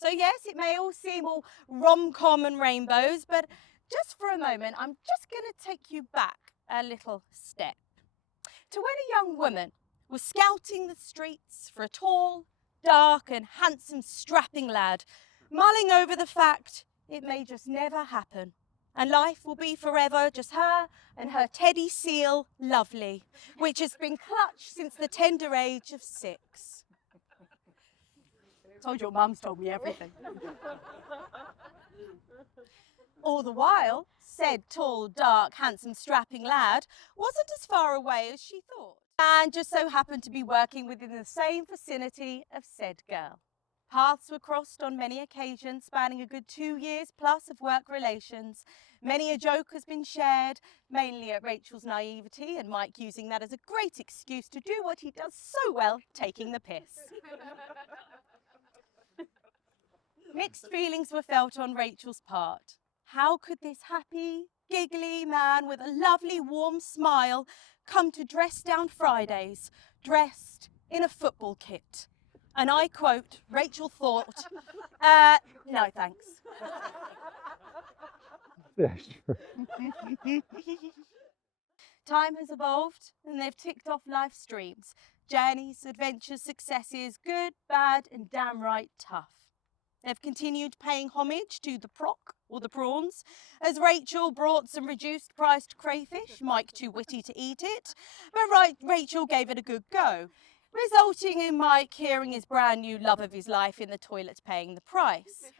So yes, it may all seem all rom-com and rainbows, but just for a moment, I'm just going to take you back a little step to when a young woman was scouting the streets for a tall, dark and handsome strapping lad, mulling over the fact it may just never happen, and life will be forever just her and her teddy seal, Lovely, which has been clutched since the tender age of 6. Told your mum's told me everything. All the while, said tall, dark, handsome, strapping lad wasn't as far away as she thought, and just so happened to be working within the same vicinity of said girl. Paths were crossed on many occasions, spanning a good 2 years plus of work relations. Many a joke has been shared, mainly at Rachel's naivety and Mike using that as a great excuse to do what he does so well, taking the piss. Mixed feelings were felt on Rachel's part. How could this happy, giggly man with a lovely warm smile come to dress down Fridays, dressed in a football kit? And I quote, Rachel thought, no thanks. Yeah, sure. Time has evolved and they've ticked off life streams. Journeys, adventures, successes, good, bad and damn right tough. They've continued paying homage to the proc or the prawns, as Rachel brought some reduced priced crayfish, Mike too witty to eat it, but Rachel gave it a good go, resulting in Mike hearing his brand new love of his life in the toilet paying the price.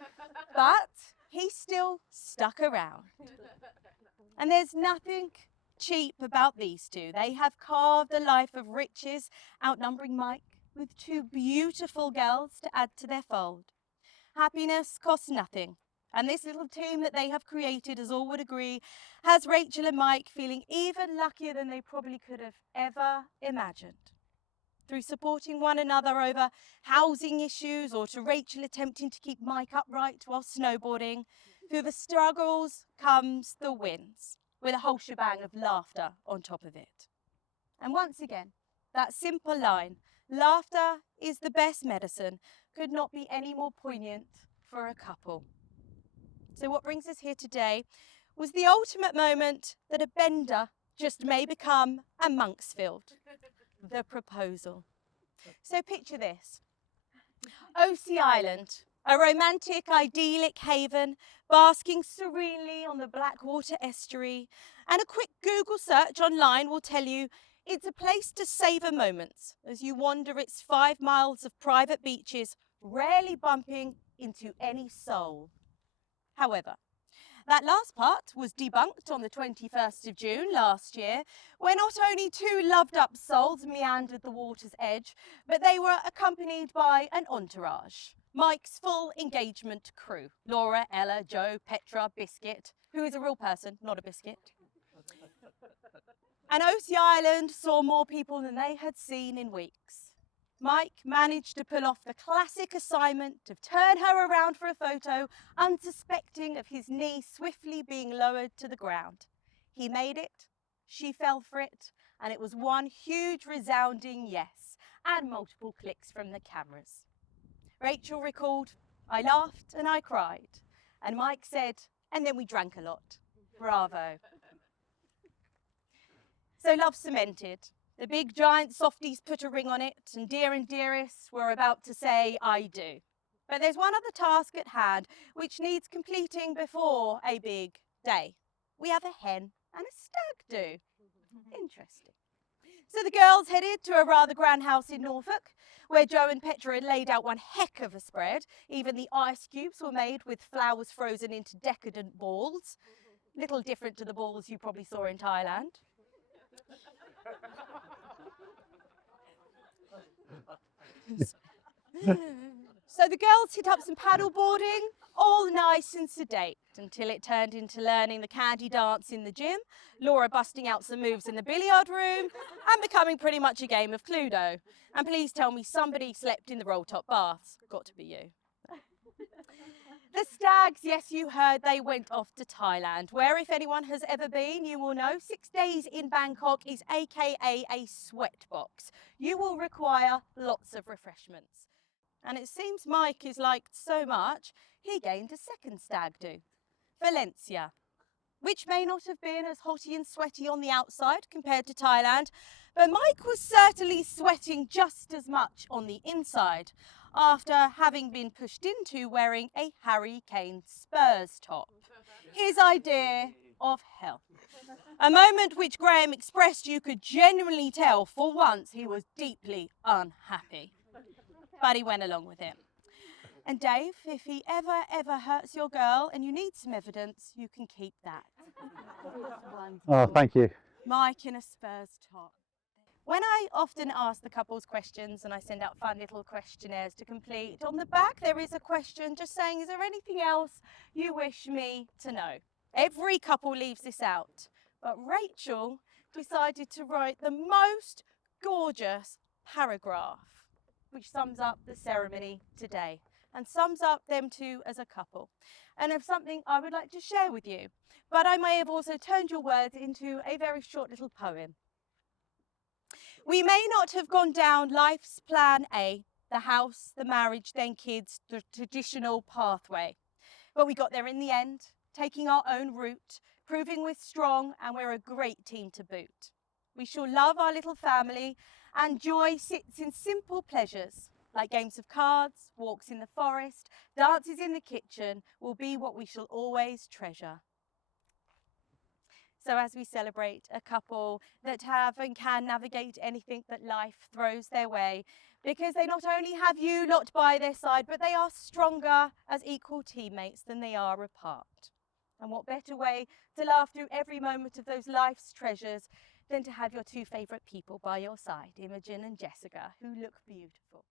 But he still stuck around. And there's nothing cheap about these two. They have carved a life of riches, outnumbering Mike with 2 beautiful girls to add to their fold. Happiness costs nothing, and this little team that they have created, as all would agree, has Rachel and Mike feeling even luckier than they probably could have ever imagined. Through supporting one another over housing issues, or to Rachel attempting to keep Mike upright while snowboarding, through the struggles comes the wins, with a whole shebang of laughter on top of it. And once again, that simple line, laughter is the best medicine, could not be any more poignant for a couple. So what brings us here today was the ultimate moment that a bender just may become a Monksfield, the proposal. So picture this. Osea Island, a romantic, idyllic haven, basking serenely on the Blackwater estuary, and a quick Google search online will tell you it's a place to savour moments as you wander its 5 miles of private beaches, rarely bumping into any soul. However, that last part was debunked on the 21st of June last year, where not only 2 loved-up souls meandered the water's edge, but they were accompanied by an entourage. Mike's full engagement crew, Laura, Ella, Joe, Petra, Biscuit, who is a real person, not a biscuit. And Osea Island saw more people than they had seen in weeks. Mike managed to pull off the classic assignment to turn her around for a photo, unsuspecting of his knee swiftly being lowered to the ground. He made it, she fell for it, and it was one huge resounding yes, and multiple clicks from the cameras. Rachel recalled, I laughed and I cried. And Mike said, and then we drank a lot. Bravo. So love cemented. The big giant softies put a ring on it, and dear and dearest were about to say, I do. But there's one other task at hand which needs completing before a big day. We have a hen and a stag do. Interesting. So the girls headed to a rather grand house in Norfolk, where Joe and Petra had laid out one heck of a spread. Even the ice cubes were made with flowers frozen into decadent balls. Little different to the balls you probably saw in Thailand. So the girls hit up some paddle boarding, all nice and sedate, until it turned into learning the candy dance in the gym, Laura busting out some moves in the billiard room, and becoming pretty much a game of Cluedo. And please tell me somebody slept in the roll-top baths. Got to be you. The stags, yes, you heard, they went off to Thailand, where if anyone has ever been, you will know 6 days in Bangkok is AKA a sweat box. You will require lots of refreshments. And it seems Mike is liked so much, he gained a second stag do, Valencia, which may not have been as hotty and sweaty on the outside compared to Thailand, but Mike was certainly sweating just as much on the inside after having been pushed into wearing a Harry Kane Spurs top. His idea of hell. A moment which Graham expressed you could genuinely tell for once he was deeply unhappy. But he went along with it. And Dave, if he ever hurts your girl and you need some evidence, you can keep that. Oh, thank you. Mike in a Spurs top. When I often ask the couples questions and I send out fun little questionnaires to complete, on the back there is a question just saying, is there anything else you wish me to know? Every couple leaves this out, but Rachel decided to write the most gorgeous paragraph, which sums up the ceremony today and sums up them two as a couple, and of something I would like to share with you. But I may have also turned your words into a very short little poem. We may not have gone down life's plan A, the house, the marriage, then kids, the traditional pathway. But we got there in the end, taking our own route, proving we're strong and we're a great team to boot. We shall love our little family, and joy sits in simple pleasures, like games of cards, walks in the forest, dances in the kitchen, will be what we shall always treasure. So as we celebrate a couple that have and can navigate anything that life throws their way, because they not only have you locked by their side, but they are stronger as equal teammates than they are apart. And what better way to laugh through every moment of those life's treasures than to have your two favourite people by your side, Imogen and Jessica, who look beautiful.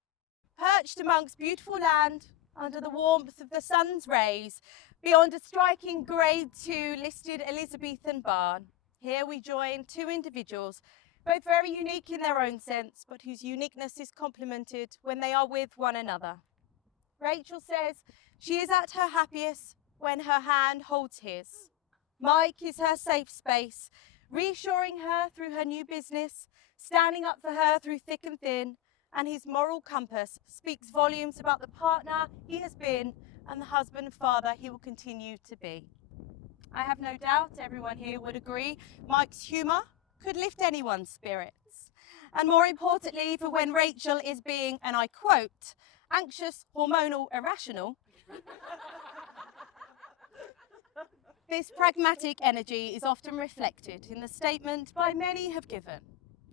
Perched amongst beautiful land, under the warmth of the sun's rays, beyond a striking Grade 2 listed Elizabethan barn, here we join two individuals, both very unique in their own sense, but whose uniqueness is complemented when they are with one another. Rachel says she is at her happiest when her hand holds his. Mike is her safe space, reassuring her through her new business, standing up for her through thick and thin, and his moral compass speaks volumes about the partner he has been and the husband and father he will continue to be. I have no doubt everyone here would agree Mike's humour could lift anyone's spirits. And more importantly, for when Rachel is being, and I quote, anxious, hormonal, irrational, this pragmatic energy is often reflected in the statement by many have given.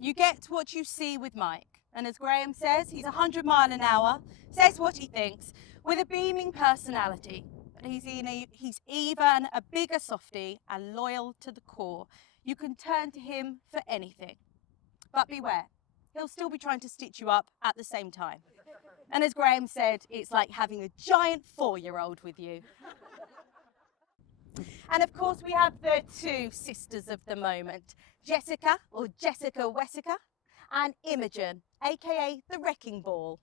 You get what you see with Mike. And as Graham says, he's 100 miles an hour, says what he thinks, with a beaming personality. But he's even a bigger softie and loyal to the core. You can turn to him for anything. But beware, he'll still be trying to stitch you up at the same time. And as Graham said, it's like having a giant 4-year-old with you. And of course, we have the two sisters of the moment, Jessica, or Jessica Wessica, and Imogen, aka the Wrecking Ball.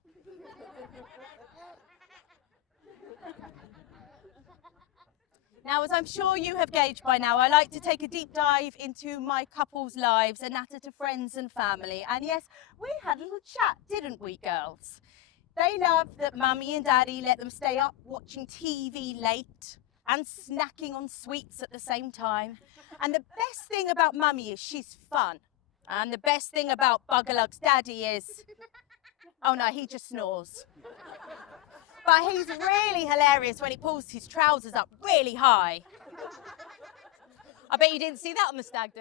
Now, as I'm sure you have gauged by now, I like to take a deep dive into my couple's lives and natter to friends and family. And yes, we had a little chat, didn't we, girls? They love that Mummy and Daddy let them stay up watching TV late and snacking on sweets at the same time. And the best thing about Mummy is she's fun. And the best thing about Buggerlug's daddy is, oh no, he just snores. But he's really hilarious when he pulls his trousers up really high. I bet you didn't see that on the stag do.